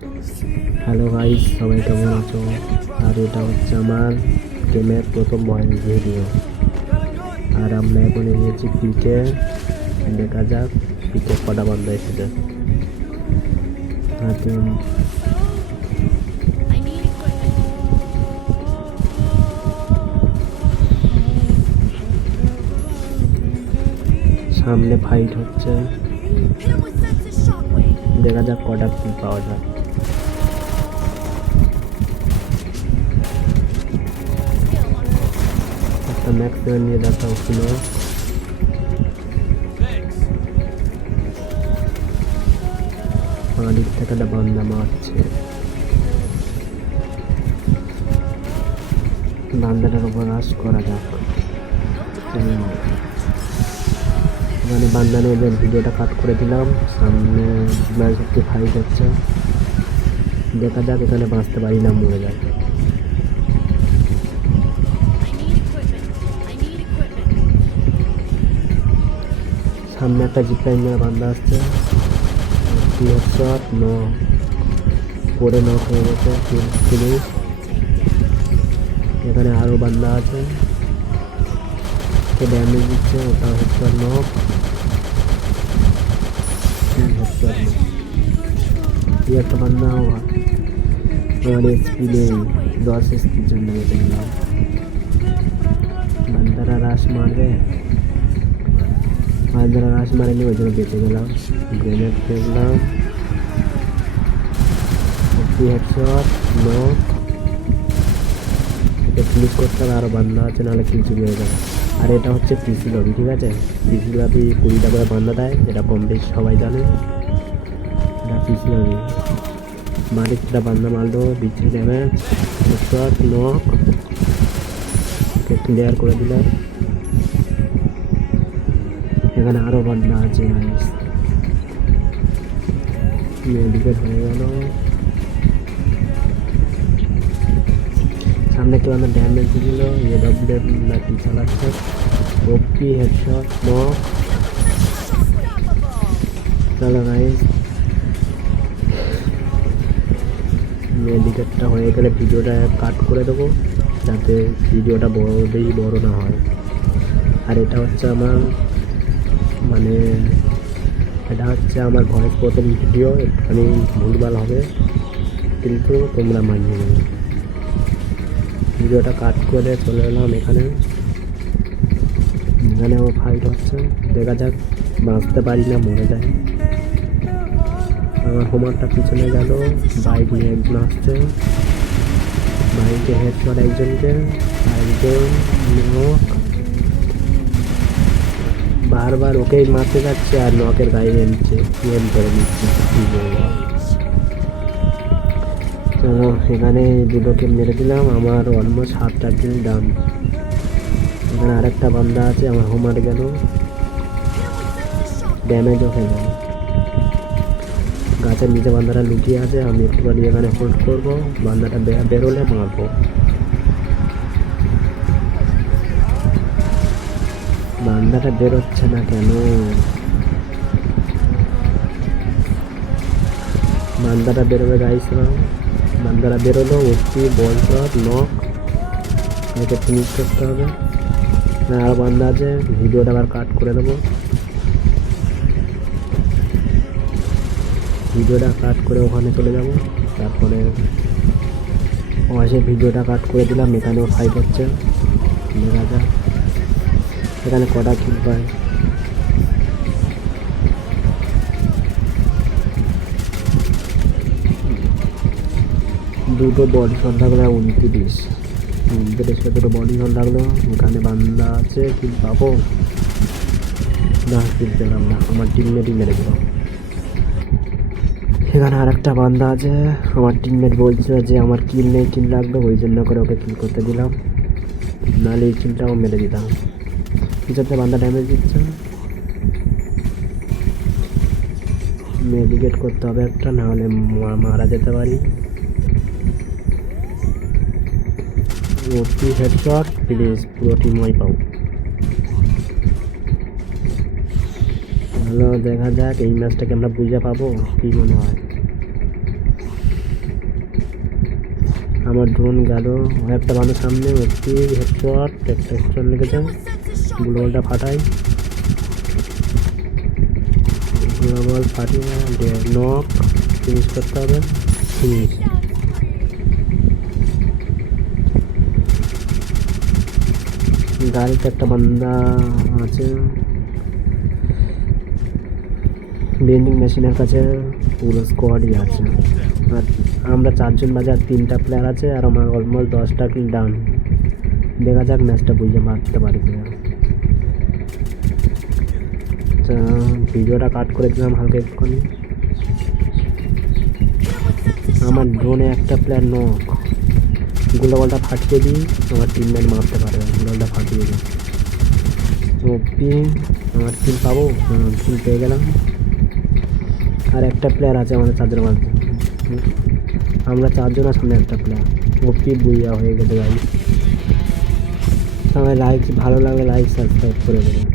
Hello guys, সবাই কেমন আছো? আর এটা হচ্ছে আমার গেমের প্রথম ভয়েস ভিডিও। আর আমরা এখন এসেছি পিকে। দেখা যাক পিকে কটা বান্ধা এসেছে। হাতে সামনে ফাইট হচ্ছে, দেখা যাক কটা কি পাওয়া যায়। একটা ম্যাক্সিমাম নিয়ে দেখাও ছিল। দিক থেকে একটা বান্দা মারছে, বান্দাটার উপর রাশ করা যাক। মানে বান্দানো ওদের ভিডিওটা কাট করে দিলাম। সামনে ম্যাচ একটু ফাইট হচ্ছে, দেখা যাক এখানে বাঁচতে পারি না মরে যায়। সামনে একটা জিপ লাইনের বান্দা আসছে, শট ন পরে নক হয়ে গেছে। এখানে আরও বান্দা আছে, ড্যামেজ দিচ্ছে, ওটা হচ্ছে নক। একটা বান্দা আমার এসপি নেই, 10 এসপির জন্য বেঁচে গেলাম। বান্দারা রাশ মারবে, বান্দারা রাশ মারেনি, ওই জন্য বেঁচে গেলাম। গ্রেনেড ফেললাম, হেডশট নক। এটা ক্লিক করতে হবে, আরও বান্দা আছে, নাহলে কিল চুরি হয়ে যাবে। আর এটা হচ্ছে পিসি লবি, ঠিক আছে? পিসি লবি 20টা করে বান্দা দেয়, এটা কম বেশি সবাই জানে। এটা পিসি লবি, বাড়িটা বান্দা মারলো, দিচ্ছি ড্যামেজ, হেডশট নক, ক্লিয়ার করে দিলাম। এখানে আরও বান্দা আছে, মেডিকেট হয়ে গেল। সামনে কেউ আমার ড্যামেজ দিল, এডব্লিউ নাকি চালাচ্ছে, ওপি হেডশট নক। চলো গাইস, মেডিকেটটা হয়ে গেলে ভিডিওটা কাট করে দেবো, যাতে ভিডিওটা বেশি বড় না হয়। আর এটা হচ্ছে আমার মানে এটা হচ্ছে আমার ভয়েস প্রথম ভিডিও, একটুখানি ভুলভাল হবে, কিন্তু তোমরা মানিয়ে নেবে। ভিডিওটা কাট করে চলে এলাম এখানে। এখানে আমার ফাইট হচ্ছে, দেখা যাক বাঁচতে পারি না মরে যায়। আমার হোমারটা পিছনে গেল, বাইক নিয়ে একজন আসছে, বাইকে হেডশট একজনকে, একজন নক। বারবার ওকেই মারতে যাচ্ছে আর নকের গায়ে এমছে, এম করে দিচ্ছে। চলো এখানে দুটোকে মেরে দিলাম, আমার অলমোস্ট 7টা কিল ডান। এখানে আরেকটা বান্দা আছে, আমার হোমার গেল, ড্যামেজও খেল। গাছের নিচে বান্দাটা লুকিয়ে আছে, আমি একটুখানি এখানে হোল্ড করবো, বান্দাটা বেরোলে মারবো। বান্দাটা বেরোচ্ছে না কেন? বান্দাটা বেরোবে গাইস, বান্দারা বেরোলো, ওপি বল শট নক। একে ফিনিশ করতে হবে। আর বান্দা আছে, ভিডিওটা আবার কাট করে দেবো। ভিডিওটা কাট করে ওখানে চলে যাব, তারপরে অবশ্যই ভিডিওটা কাট করে দিলাম। এখানেও ফাইট হচ্ছে, দেখা যাক এখানে কটা কিল পায়। দুটো বডি শট লাগলো, 29 দুটো বডি শট লাগলো। এখানে বান্দা আছে, কিল পাবো না? কিল পেলাম না, আমার টিমমেটই মেরে দিল। এখানে আর একটা বান্দা আছে, আমার টিমমেট বলছে যে আমার কিল নেই, কিল লাগবে, ওই জন্য করে ওকে কিল করতে দিলাম, নাহলে এই কিলটাও মেরে দিতাম। পিছনে বান্দা ড্যামেজ দিচ্ছে, মেডিকেট করতে হবে একটা, নাহলে মারা যেতে পারি। ওপি হেডশট, প্লিজ পুরো টিম ওয়াইপ আউট। ভালো, দেখা যাক এই ম্যাচটাকে আমরা বুঝে পাবো, কি মনে হয়। আমার ড্রোন গেল একটা মানুষ সামনে, একটি হেডশট, একটা হেডশট লেগেছে। গ্লোবালটা ফাটাই, গ্লোবাল ফাটিয়ে নক ফিনিশ করতে হবে। ফিনিশ। গাড়িতে একটা বান্দা আছে, বেন্ডিং মেশিনের কাছে পুরো স্কোয়াডই আছে। আর আমরা 4 জন বাজে, আর 3টা প্লেয়ার আছে, আর আমার অলমোস্ট 10টা কিল ডান। দেখা যাক ম্যাচটা বুঝে মারতে পারি কিনা। ভিডিওটা কাট করে দিলাম হালকা একটুখানি। আমার ড্রোনে একটা প্লেয়ার নক, গোলটা ফাটিয়ে দিই, আমার টিমমেট মারতে পারবে। গোলটা ফাটিয়ে দিই, ওপি আমার কিল পাবো। কিল পেয়ে গেলাম। আর একটা প্লেয়ার আছে আমাদের 4 জনের মধ্যে, আমরা 4 জন, আর সামনে একটা প্লেয়ার। ওপি বুইয়া হয়ে গেছে গাইস। আমার লাইক ভালো লাগলে লাইক সাবস্ক্রাইব করে দেবেন।